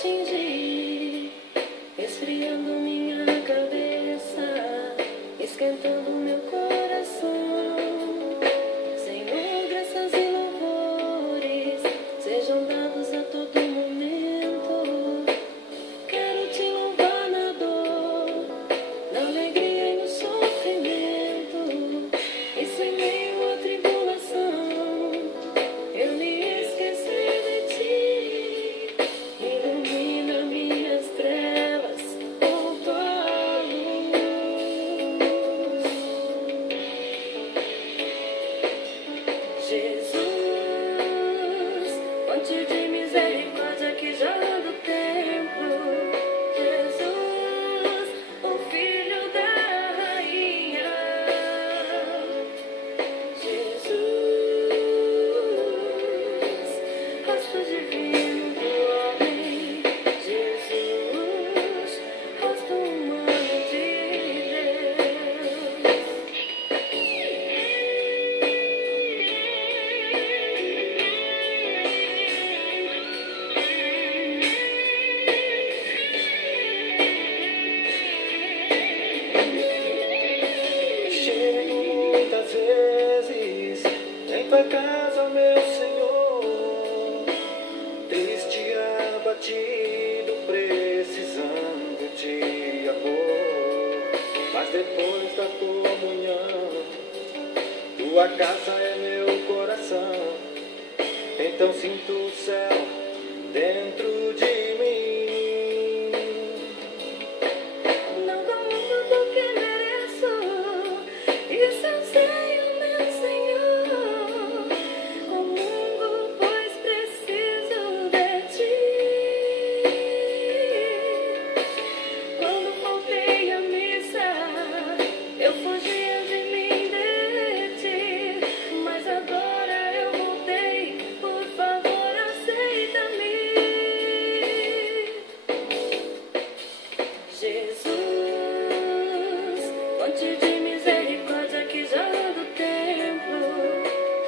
atingir, esfriando minha cabeça, esquentando meu coração. Senhor, graças e louvores sejam dados a todo momento. Quero te louvar na dor, na alegria e no sofrimento, e sem meio à tribulação, eu me esqueci de ti. Ilumina minhas trevas com tua luz. Jesus, fonte de misericórdia que jorra do templo. Jesus, o filho da rainha. Jesus, rosto divino do homem. Jesus, rosto humano de Deus. Chego muitas vezes em tua casa, meu Senhor, triste, abatido, precisando de amor. Mas depois da comunhão, tua casa é meu coração. Então sinto o céu dentro de mim. Não dou muito do que mereço, isso eu sei, ó meu Senhor. Comungo, pois preciso de ti. Quando faltei à missa, eu fugia de mim, de ti. Mas agora eu voltei, por favor, aceita-me. Jesus, fonte de misericórdia que jorra do templo.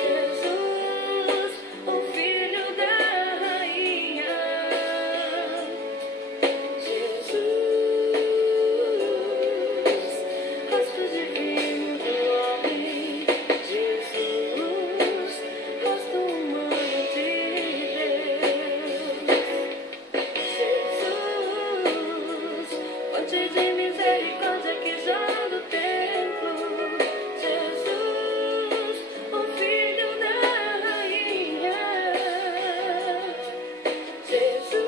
Jesus, o filho da rainha. Jesus, rosto divino do homem. Jesus, rosto humano de Deus. Jesus, fonte de misericórdia que jorra do templo. Jesus, o filho da rainha. Jesus,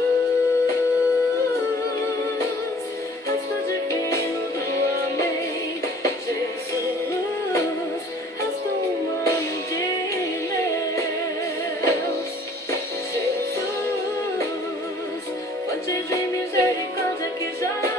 rosto divino do homem. Jesus, rosto humano de Deus. Jesus, fonte de misericórdia que jorra